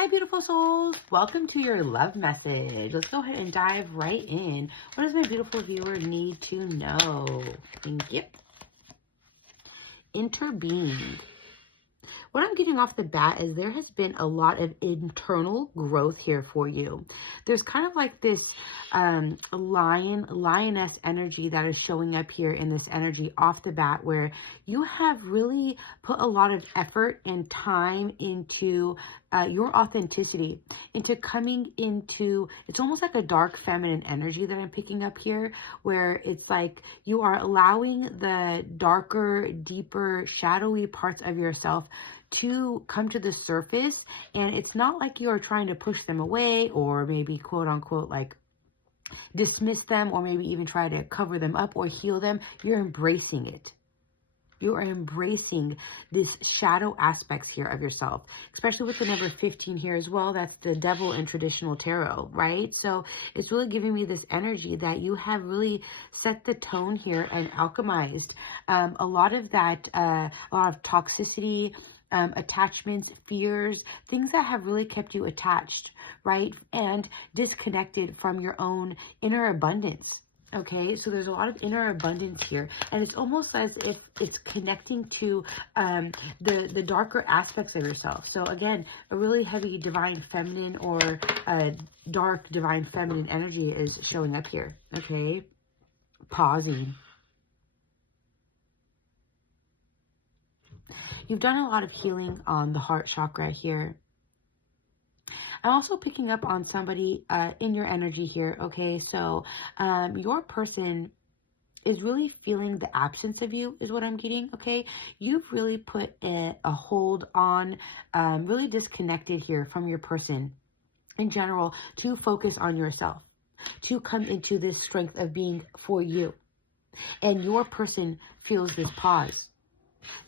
Hi, beautiful souls. Welcome to your love message. Let's go ahead and dive right in. What does my beautiful viewer need to know? Thank you. Interbeing. What I'm getting off the bat is there has been a lot of internal growth here for you. There's kind of like this lioness energy that is showing up here in this energy off the bat, where you have really put a lot of effort and time into your authenticity, into coming into, it's almost like a dark feminine energy that I'm picking up here, where it's like you are allowing the darker, deeper, shadowy parts of yourself to come to the surface. And it's not like you're trying to push them away or maybe quote unquote like dismiss them or maybe even try to cover them up or heal them. You're embracing it. You are embracing this shadow aspects here of yourself, especially with the number 15 here as well. That's the devil in traditional tarot, right? So it's really giving me this energy that you have really set the tone here and alchemized a lot of that, a lot of toxicity, attachments, fears, things that have really kept you attached, right? And disconnected from your own inner abundance. Okay, so there's a lot of inner abundance here, and it's almost as if it's connecting to the darker aspects of yourself. So again, a really heavy divine feminine or dark divine feminine energy is showing up here. Okay, pausing. You've done a lot of healing on the heart chakra here. I'm also picking up on somebody in your energy here, okay? So your person is really feeling the absence of you is what I'm getting, okay? You've really put a hold on, really disconnected here from your person in general to focus on yourself, to come into this strength of being for you. And your person feels this pause.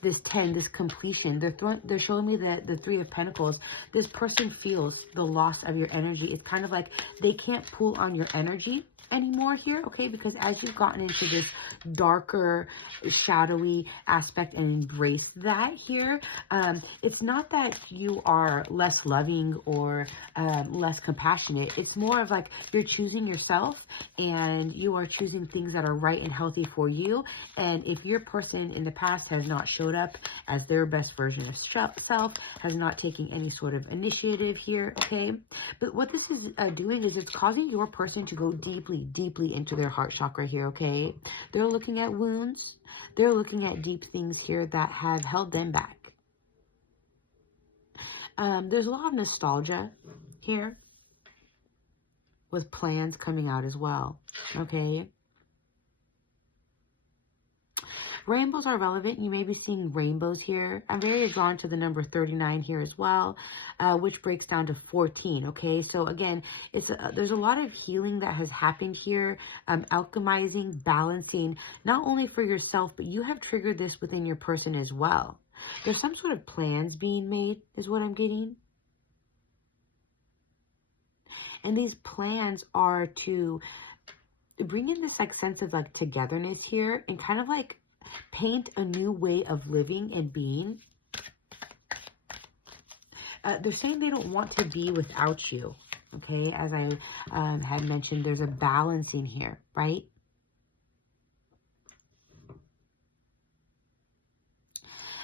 This 10, this completion. They're showing me the 3 of Pentacles. This person feels the loss of your energy. It's kind of like they can't pull on your energy anymore here, okay? Because as you've gotten into this darker, shadowy aspect and embrace that here, it's not that you are less loving or less compassionate. It's more of like you're choosing yourself and you are choosing things that are right and healthy for you. And if your person in the past has not showed up as their best version of self, has not taken any sort of initiative here, okay? But what this is doing is it's causing your person to go deeply into their heart chakra here, okay? They're looking at wounds. They're looking at deep things here that have held them back. There's a lot of nostalgia here with plans coming out as well, okay? Rainbows are relevant. You may be seeing rainbows here. I'm very drawn to the number 39 here as well, which breaks down to 14, okay? So again, there's a lot of healing that has happened here, alchemizing, balancing, not only for yourself, but you have triggered this within your person as well. There's some sort of plans being made is what I'm getting. And these plans are to bring in this like sense of like togetherness here and kind of like paint a new way of living and being. They're saying they don't want to be without you, okay? As I had mentioned, there's a balancing here, right?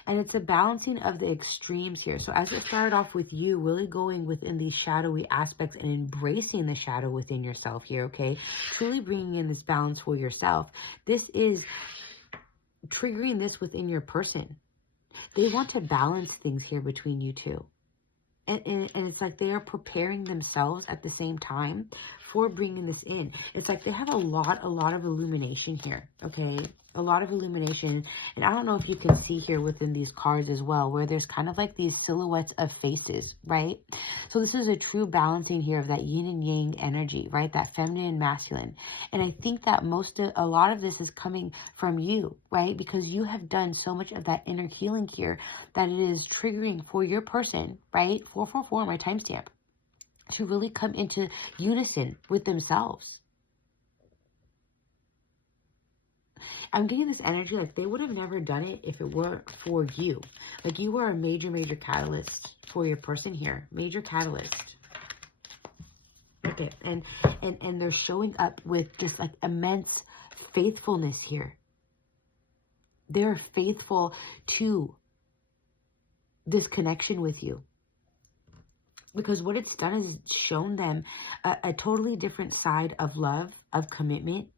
And it's a balancing of the extremes here. So as it started off with you really going within these shadowy aspects and embracing the shadow within yourself here, okay? Truly bringing in this balance for yourself. This is triggering this within your person. They want to balance things here between you two. And it's like they are preparing themselves at the same time for bringing this in. It's like they have a lot of illumination here, okay? A lot of illumination. And I don't know if you can see here within these cards as well, where there's kind of like these silhouettes of faces, right? So this is a true balancing here of that yin and yang energy, right? That feminine and masculine. And I think that a lot of this is coming from you, right? Because you have done so much of that inner healing here that it is triggering for your person, right? 444, my timestamp, to really come into unison with themselves. I'm getting this energy like they would have never done it if it weren't for you. Like you are a major, major catalyst for your person here. Major catalyst. Okay, and they're showing up with just like immense faithfulness here. They're faithful to this connection with you. Because what it's done is shown them a totally different side of love, of commitment,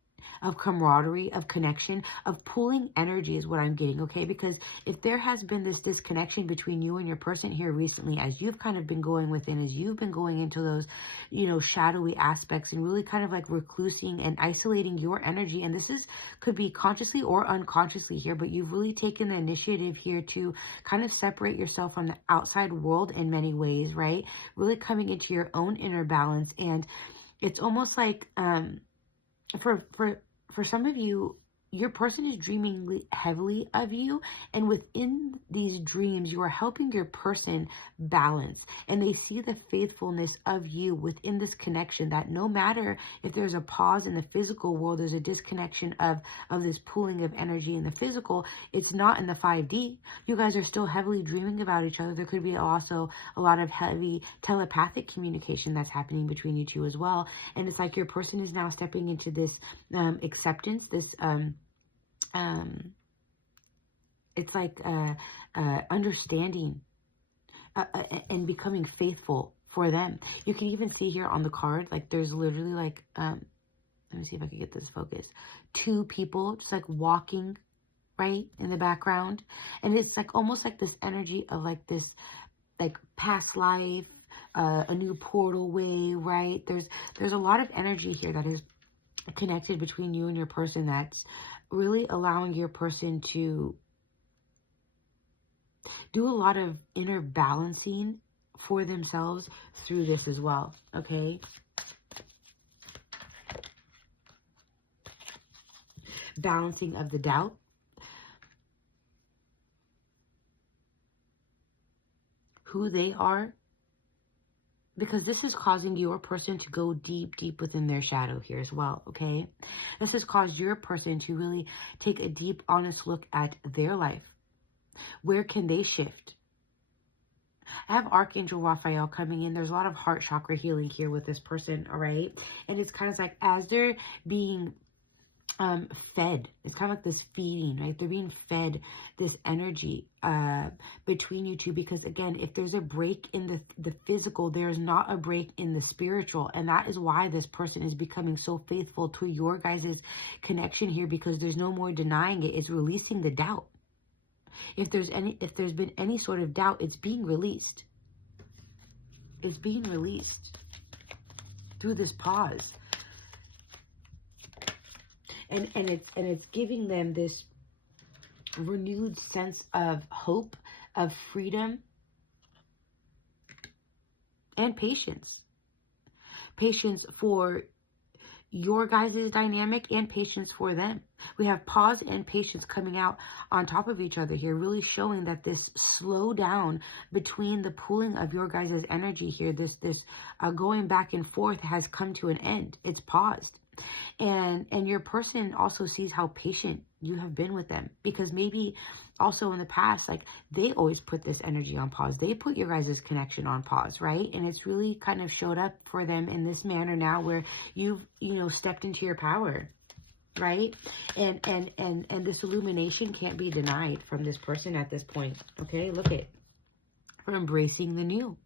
of camaraderie, of connection, of pulling energy is what I'm getting, okay? Because if there has been this disconnection between you and your person here recently, as you've kind of been going within, as you've been going into those, shadowy aspects and really kind of like reclusing and isolating your energy, and this could be consciously or unconsciously here, but you've really taken the initiative here to kind of separate yourself from the outside world in many ways, right? Really coming into your own inner balance. And it's almost like, for some of you, your person is dreaming heavily of you, and within these dreams, you are helping your person balance, and they see the faithfulness of you within this connection, that no matter if there's a pause in the physical world, there's a disconnection of this pooling of energy in the physical, it's not in the 5D. You guys are still heavily dreaming about each other. There could be also a lot of heavy telepathic communication that's happening between you two as well, and it's like your person is now stepping into this acceptance, this it's like understanding and becoming faithful for them. You can even see here on the card, like there's literally like, let me see if I can get this focus. 2 people just like walking right in the background. And it's like almost like this energy of like this, like past life, a new portal way, right? There's a lot of energy here that is connected between you and your person that's really allowing your person to do a lot of inner balancing for themselves through this as well, okay? Balancing of the doubt. Who they are. Because this is causing your person to go deep, deep within their shadow here as well, okay? This has caused your person to really take a deep, honest look at their life. Where can they shift? I have Archangel Raphael coming in. There's a lot of heart chakra healing here with this person, all right? And it's kind of like as they're being fed, it's kind of like this feeding, right? They're being fed this energy between you two, because again, if there's a break in the physical, there's not a break in the spiritual, and that is why this person is becoming so faithful to your guys' connection here, because there's no more denying it. It's releasing the doubt. If there's been any sort of doubt, it's being released. It's being released through this pause. And it's giving them this renewed sense of hope, of freedom, and patience. Patience for your guys' dynamic and patience for them. We have pause and patience coming out on top of each other here, really showing that this slow down between the pooling of your guys' energy here, this going back and forth has come to an end. It's paused. And your person also sees how patient you have been with them, because maybe also in the past, like they always put this energy on pause. They put your guys' connection on pause, right? And it's really kind of showed up for them in this manner now, where you've, stepped into your power, right? And this illumination can't be denied from this person at this point. Okay, look at, for embracing the new.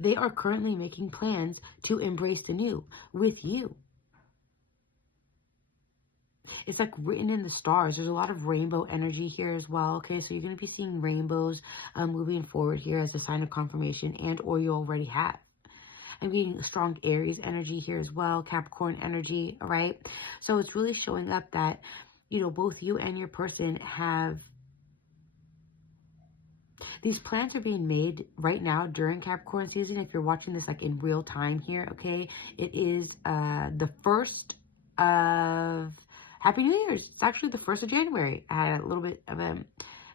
They are currently making plans to embrace the new with you. It's like written in the stars. There's a lot of rainbow energy here as well. Okay, so you're going to be seeing rainbows moving forward here as a sign of confirmation, and or you already have. I'm getting strong Aries energy here as well, Capricorn energy, all right? So it's really showing up that, both you and your person have, these plans are being made right now during Capricorn season. If you're watching this like in real time here, okay, it is the 1st of... Happy New Year's. It's actually the 1st of January. I had a little bit of a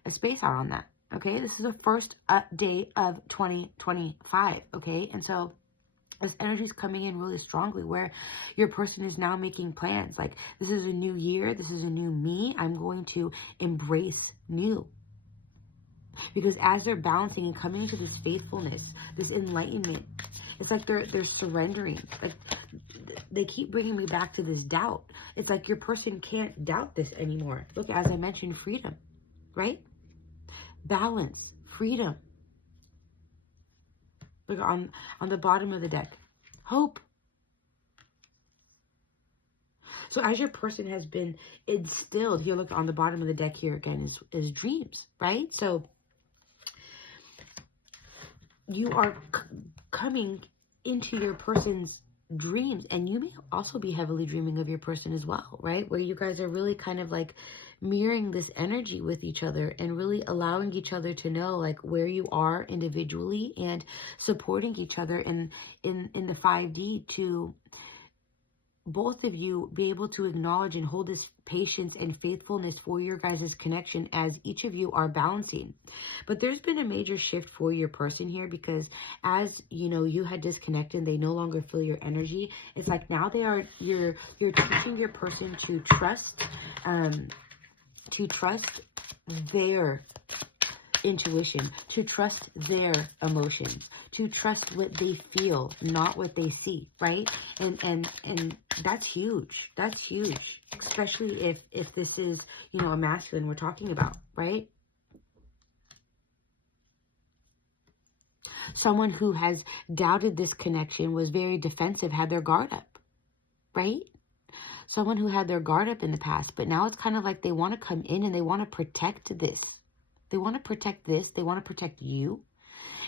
space out on that. Okay, this is the first day of 2025. Okay, and so This energy is coming in really strongly where your person is now making plans. Like, this is a new year. This is a new me. I'm going to embrace new. Because as they're balancing and coming into this faithfulness, this enlightenment, it's like they're surrendering. Like, they keep bringing me back to this doubt. It's like your person can't doubt this anymore. Look, as I mentioned, freedom, right? Balance, freedom. Look on the bottom of the deck, hope. So as your person has been instilled, here, look on the bottom of the deck here again is dreams, right? So you are coming into your person's dreams, and you may also be heavily dreaming of your person as well, right? Where you guys are really kind of like mirroring this energy with each other and really allowing each other to know like where you are individually and supporting each other in the 5D to both of you be able to acknowledge and hold this patience and faithfulness for your guys' connection as each of you are balancing. But there's been a major shift for your person here, because as you know, you had disconnected, they no longer feel your energy. It's like now you're teaching your person to trust their intuition, to trust their emotions, to trust what they feel, not what they see, right? And that's huge. That's huge, especially if this is, you know, a masculine we're talking about, right? Someone who has doubted this connection, was very defensive, had their guard up, right? Someone who had their guard up in the past, but now it's kind of like they want to come in and they want to protect this. They want to protect this. They want to protect you.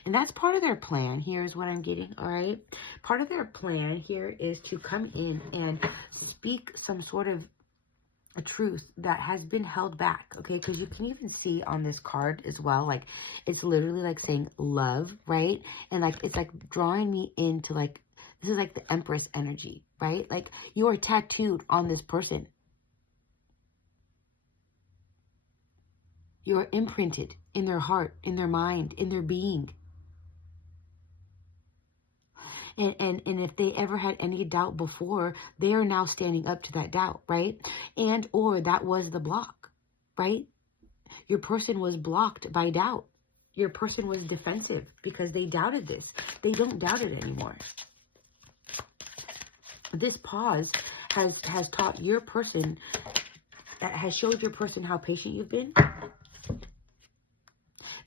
And that's part of their plan. Here's what I'm getting, all right? Part of their plan here is to come in and speak some sort of a truth that has been held back, okay? Because you can even see on this card as well, like, it's literally like saying love, right? And like, it's like drawing me into like, this is like the Empress energy, right? Like, you are tattooed on this person. You're imprinted in their heart, in their mind, in their being. And if they ever had any doubt before, they are now standing up to that doubt, right? And or that was the block, right? Your person was blocked by doubt. Your person was defensive because they doubted this. They don't doubt it anymore. This pause has taught your person, has showed your person how patient you've been.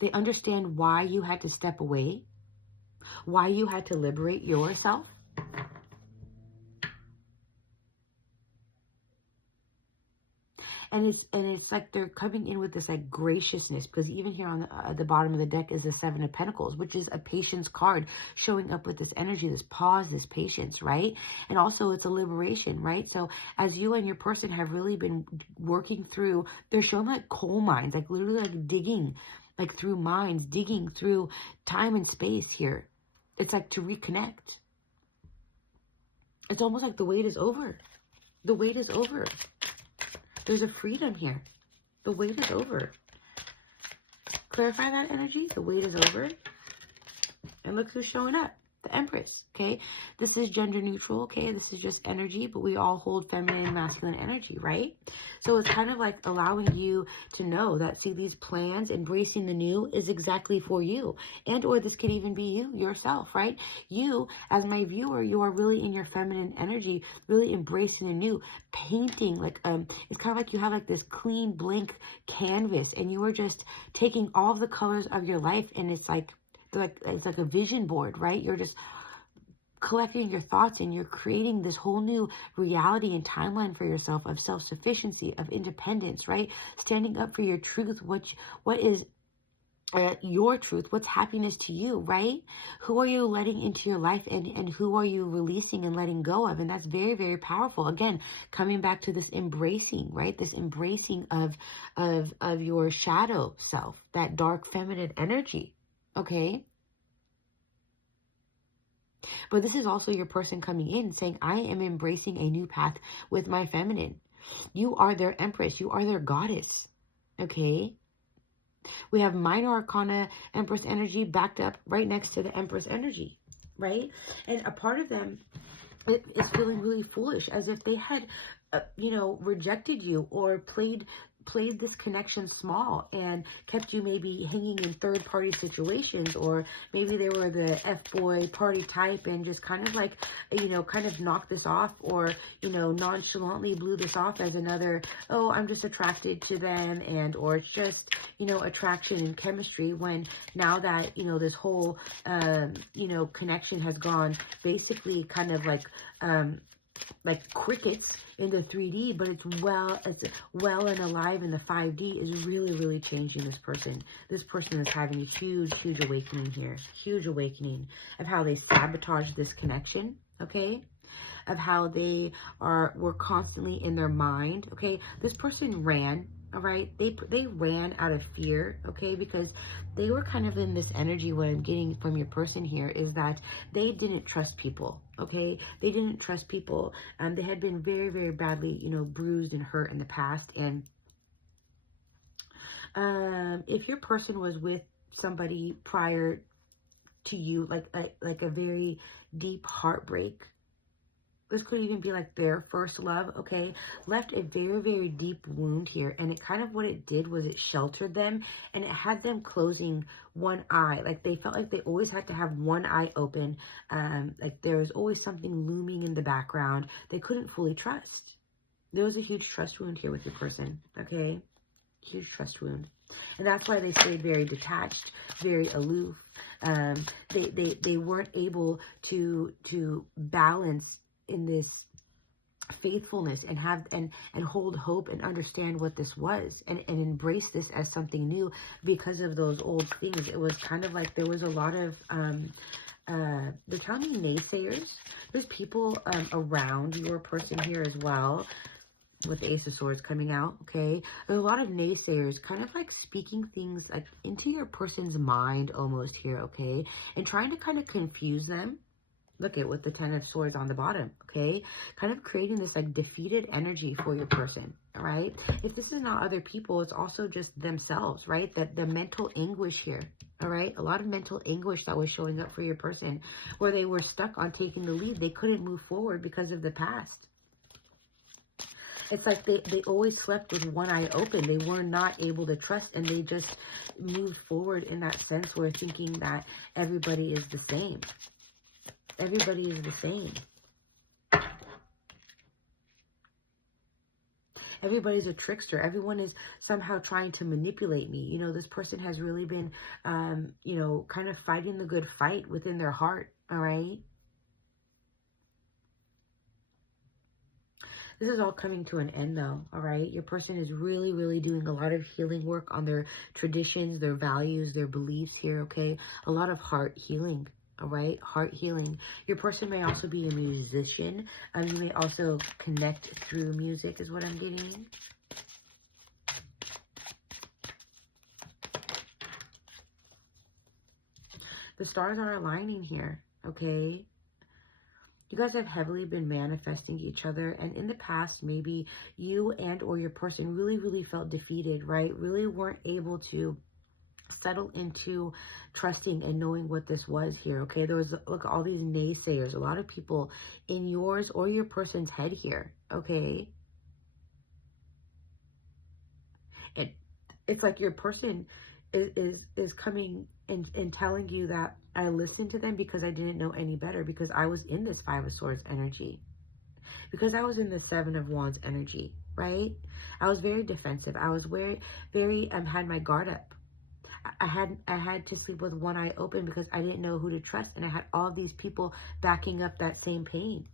They understand why you had to step away, why you had to liberate yourself. And it's like they're coming in with this like graciousness, because even here on the bottom of the deck is the Seven of Pentacles, which is a patience card, showing up with this energy, this pause, this patience, right? And also it's a liberation, right? So as you and your person have really been working through, they're showing like coal mines, like literally like digging, like through mines, digging through time and space here. It's like to reconnect. It's almost like the wait is over. The wait is over. There's a freedom here. The wait is over. Clarify that energy. The wait is over. And look who's showing up. The Empress, okay? This is gender neutral, okay? This is just energy, but we all hold feminine and masculine energy, right? So it's kind of like allowing you to know that, see, these plans, embracing the new is exactly for you. And or this could even be you, yourself, right? You, as my viewer, you are really in your feminine energy, really embracing the new, painting, like, it's kind of like you have like this clean, blank canvas, and you are just taking all of the colors of your life, and it's like a vision board, right? You're just collecting your thoughts and you're creating this whole new reality and timeline for yourself of self-sufficiency, of independence, right? Standing up for your truth. What is your truth? What's happiness to you, right? Who are you letting into your life, and who are you releasing and letting go of? And that's very, very powerful. Again, coming back to this embracing, right? This embracing of your shadow self, that dark feminine energy. Okay. But this is also your person coming in saying, I am embracing a new path with my feminine. You are their Empress. You are their goddess. Okay. We have Minor Arcana Empress energy backed up right next to the Empress energy. right? And a part of them is feeling really foolish, as if they had, rejected you or played this connection small and kept you maybe hanging in third party situations, or maybe they were the F-boy party type and just kind of like, kind of knocked this off, or, nonchalantly blew this off as another, oh, I'm just attracted to them, and, or it's just, attraction and chemistry, when now that, this whole, connection has gone basically kind of like crickets in the 3D, but it's well and alive in the 5D, is really, really changing this person. This person is having a huge, huge awakening here. Huge awakening of how they sabotage this connection, okay? Of how they were constantly in their mind, okay? This person ran, all right? They ran out of fear, okay? Because they were kind of in this energy. What I'm getting from your person here is that they didn't trust people, okay? They didn't trust people. They had been very, very badly, bruised and hurt in the past. And if your person was with somebody prior to you, like a very deep heartbreak, this could even be like their first love, okay, left a very, very deep wound here. And it kind of, what it did was it sheltered them, and it had them closing one eye. Like they felt like they always had to have one eye open. Like there was always something looming in the background. They couldn't fully trust. There was a huge trust wound here with your person, okay? Huge trust wound. And that's why they stayed very detached, very aloof. They weren't able to balance in this faithfulness and have and hold hope and understand what this was, and embrace this as something new because of those old things. It was kind of like there was a lot of they're telling me naysayers. There's people around your person here as well, with the Ace of Swords coming out, okay? There's a lot of naysayers kind of like speaking things like into your person's mind almost here, okay? And trying to kind of confuse them. Look at with the Ten of Swords on the bottom, okay? Kind of creating this like defeated energy for your person, all right? If this is not other people, it's also just themselves, right? That the mental anguish here, all right? A lot of mental anguish that was showing up for your person, where they were stuck on taking the lead. They couldn't move forward because of the past. It's like they always slept with one eye open. They were not able to trust, and they just moved forward in that sense, where thinking that everybody is the same. Everybody is the same. Everybody's a trickster. Everyone is somehow trying to manipulate me. This person has really been, kind of fighting the good fight within their heart, all right? This is all coming to an end, though, all right? Your person is really, really doing a lot of healing work on their traditions, their values, their beliefs here, okay? A lot of heart healing. All right, heart healing. Your person may also be a musician. You may also connect through music, is what I'm getting. The stars are aligning here, okay? You guys have heavily been manifesting each other, and in the past, maybe you and or your person really, really felt defeated, right? Really weren't able to settle into trusting and knowing what this was here, okay? There was, look, all these naysayers, a lot of people in yours or your person's head here, okay? It's like your person is coming and telling you that I listened to them because I didn't know any better, because I was in this Five of Swords energy, because I was in the Seven of Wands energy, right? I was very defensive. I was very had my guard up. I had to sleep with one eye open because I didn't know who to trust, and I had all these people backing up that same pain.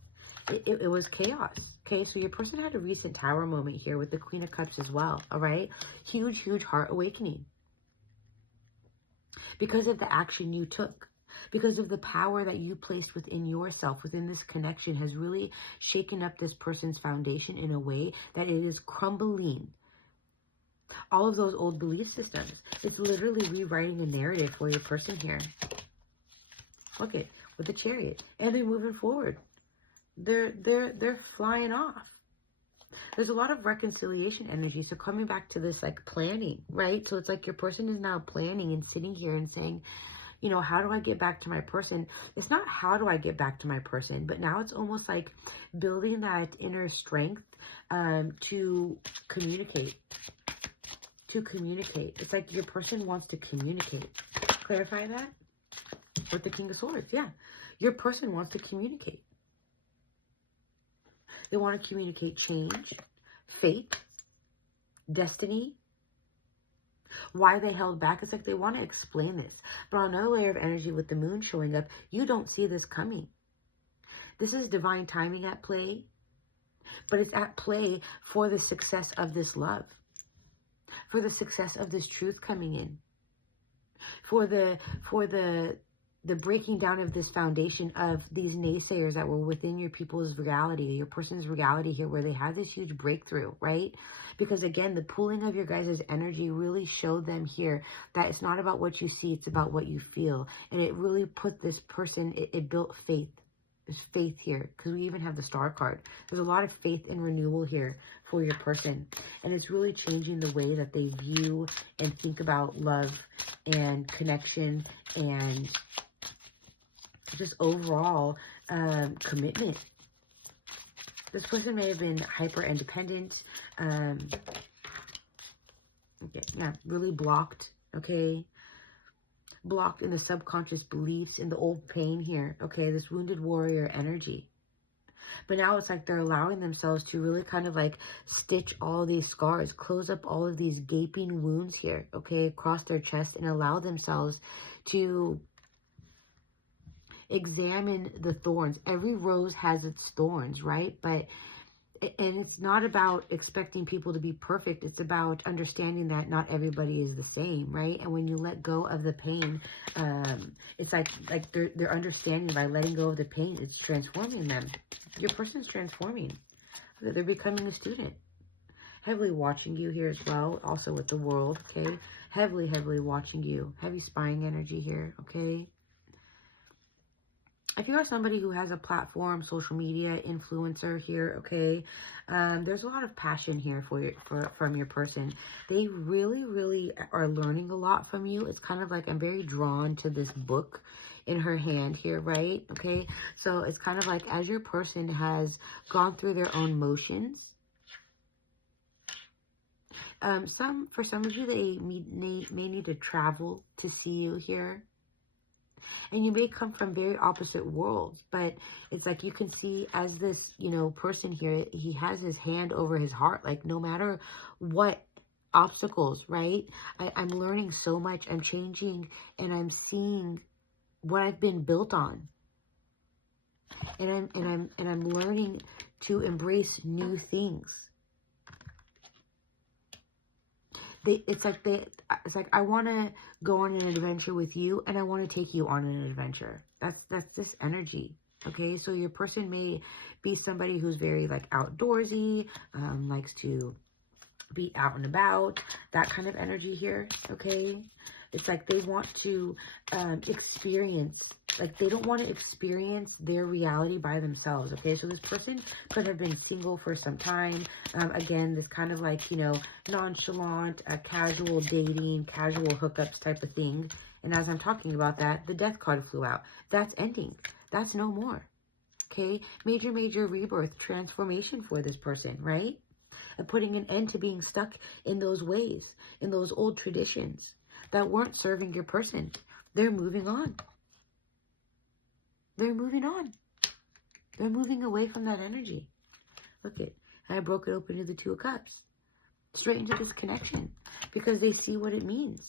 It was chaos. Okay, so your person had a recent Tower moment here with the Queen of Cups as well, all right? Huge, huge heart awakening. Because of the action you took, because of the power that you placed within yourself, within this connection, has really shaken up this person's foundation in a way that it is crumbling all of those old belief systems. It's literally rewriting a narrative for your person here. Look at with the Chariot, and they're moving forward. They're flying off. There's a lot of reconciliation energy. So coming back to this like planning, right? So it's like your person is now planning and sitting here and saying, you know, how do I get back to my person? It's not how do I get back to my person, but now it's almost like building that inner strength to communicate. To communicate. It's like your person wants to communicate. Clarify that with the King of Swords. Yeah. Your person wants to communicate. They want to communicate change, fate, destiny, why they held back. It's like they want to explain this. But on another layer of energy with the moon showing up, you don't see this coming. This is divine timing at play, but it's at play for the success of this love, for the success of this truth coming in, for the breaking down of this foundation of these naysayers that were within your people's reality, your person's reality here, where they had this huge breakthrough, right? Because again, the pooling of your guys' energy really showed them here that it's not about what you see, it's about what you feel. And it really put this person, it built faith. There's faith here, because we even have the Star card. There's a lot of faith and renewal here for your person. And it's really changing the way that they view and think about love and connection and just overall commitment. This person may have been hyper independent. Okay, yeah, really blocked. Okay, blocked in the subconscious beliefs, in the old pain here. Okay, this wounded warrior energy. But now it's like they're allowing themselves to really kind of like stitch all these scars, close up all of these gaping wounds here, okay, across their chest, and allow themselves to examine the thorns. Every rose has its thorns, right? And it's not about expecting people to be perfect. It's about understanding that not everybody is the same, right? And when you let go of the pain, it's like they're understanding by letting go of the pain, it's transforming them. Your person's transforming. They're becoming a student. Heavily watching you here as well, also with the world, okay? Heavily watching you. Heavy spying energy here, okay? If you are somebody who has a platform, social media, influencer here, okay, there's a lot of passion here from your person. They really are learning a lot from you. It's kind of like I'm very drawn to this book in her hand here, right? Okay, so it's kind of like as your person has gone through their own motions, for some of you, they may need to travel to see you here. And you may come from very opposite worlds, but it's like you can see as this, you know, person here, he has his hand over his heart. Like no matter what obstacles, right? I'm learning so much. I'm changing and I'm seeing what I've been built on. And I'm learning to embrace new things. It's like I want to go on an adventure with you, and I want to take you on an adventure. That's this energy, okay? So your person may be somebody who's very like outdoorsy, likes to be out and about, that kind of energy here, okay? It's like they want to experience, like they don't want to experience their reality by themselves, okay? So this person could have been single for some time. Again, this kind of like, you know, nonchalant, casual dating, casual hookups type of thing. And as I'm talking about that, the death card flew out. That's ending. That's no more, okay? Major rebirth, transformation for this person, right? And putting an end to being stuck in those ways, in those old traditions that weren't serving your person. They're moving on. They're moving on. They're moving away from that energy. Look it. I broke it open to the Two of Cups. Straight into this connection. Because they see what it means.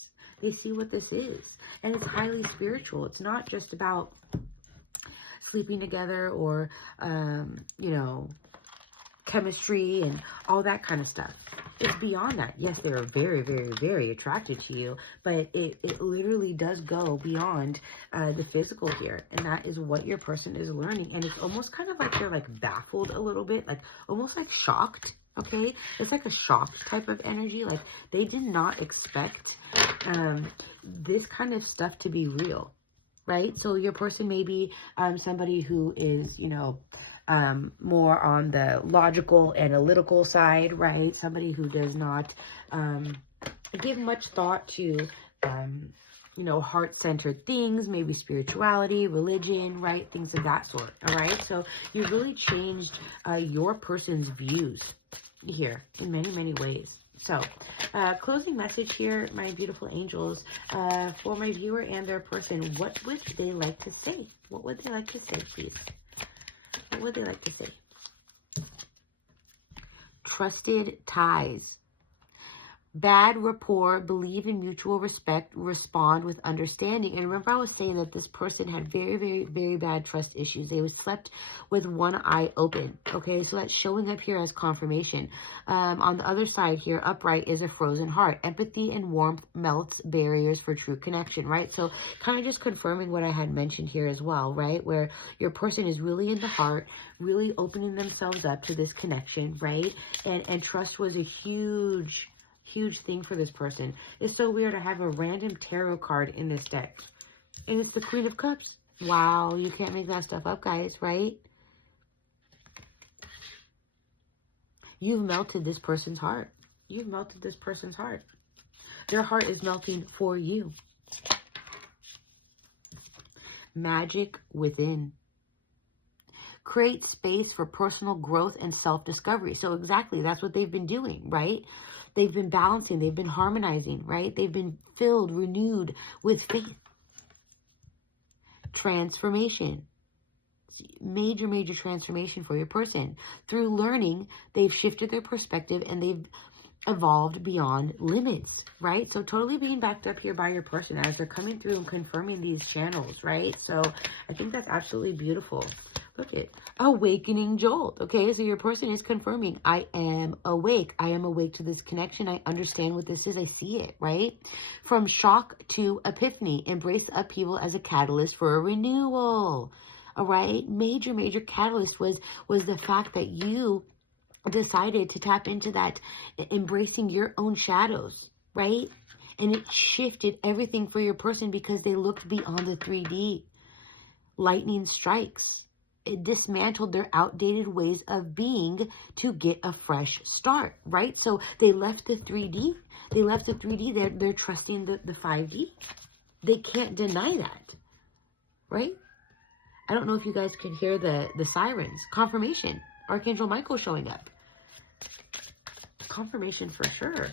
They see what this is. And it's highly spiritual. It's not just about sleeping together or, you know, chemistry and all that kind of stuff. It's beyond that. Yes, they are very attracted to you, but it literally does go beyond the physical here, and that is what your person is learning. And it's almost kind of like they're like baffled a little bit, like almost like shocked, okay? It's like a shocked type of energy, like they did not expect this kind of stuff to be real, right? So your person may be somebody who is, you know, more on the logical, analytical side, right? Somebody who does not give much thought to you know, heart-centered things, maybe spirituality, religion, right? Things of that sort, all right? So you really changed your person's views here in many, many ways. So closing message here, my beautiful angels, for my viewer and their person, what would they like to say? What would they like to say, please? What would they like to say? Trusted ties. Bad rapport, believe in mutual respect, respond with understanding. And remember, I was saying that this person had very, very, very bad trust issues. They slept with one eye open. Okay, so that's showing up here as confirmation. On the other side here, upright is a frozen heart. Empathy and warmth melts barriers for true connection, right? So kind of just confirming what I had mentioned here as well, right? Where your person is really in the heart, really opening themselves up to this connection, right? And trust was a huge thing for this person. It's so weird. I have a random tarot card in this deck, and it's the Queen of Cups. Wow, you can't make that stuff up, guys, right? You've melted this person's heart. You've melted this person's heart. Their heart is melting for you. Magic within. Create space for personal growth and self-discovery. So exactly, that's what they've been doing, right? They've been balancing, they've been harmonizing, right? They've been filled, renewed with faith. Transformation. Major, major transformation for your person. Through learning, they've shifted their perspective and they've evolved beyond limits, right? So totally being backed up here by your person as they're coming through and confirming these channels, right? So I think that's absolutely beautiful. Look at awakening jolt. Okay, so your person is confirming, I am awake. I am awake to this connection. I understand what this is. I see it, right? From shock to epiphany, embrace upheaval as a catalyst for a renewal. All right, major, major catalyst was the fact that you decided to tap into that, embracing your own shadows, right? And it shifted everything for your person because they looked beyond the 3D. Lightning strikes. It dismantled their outdated ways of being to get a fresh start, right? So they left the 3D. They left the 3D. They're trusting the 5D. They can't deny that, right? I don't know if you guys can hear the sirens. Confirmation. Archangel Michael showing up. Confirmation for sure.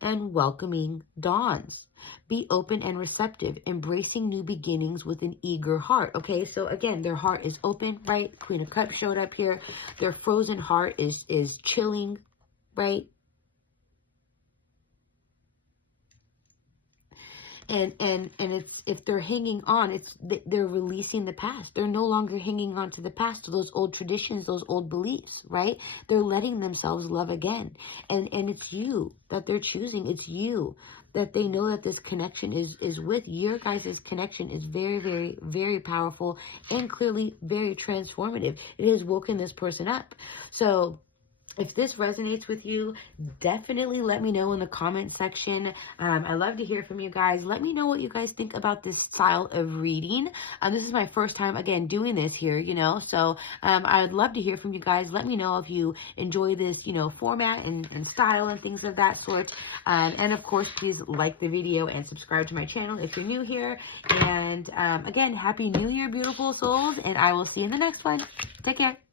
And welcoming dawns. Be open and receptive, embracing new beginnings with an eager heart. Okay, so again, their heart is open, right? Queen of Cups showed up here. Their frozen heart is chilling, right? And it's, if they're hanging on, they're releasing the past. They're no longer hanging on to the past, to those old traditions, those old beliefs, right? They're letting themselves love again. And it's you that they're choosing. It's you that they know that this connection is with. Your guys' connection is very, very, very powerful and clearly very transformative. It has woken this person up. So if this resonates with you, definitely let me know in the comment section. I love to hear from you guys. Let me know what you guys think about this style of reading. This is my first time, again, doing this here, you know, so I would love to hear from you guys. Let me know if you enjoy this, you know, format and style and things of that sort. And of course, please like the video and subscribe to my channel if you're new here. And again, Happy New Year, beautiful souls, and I will see you in the next one. Take care.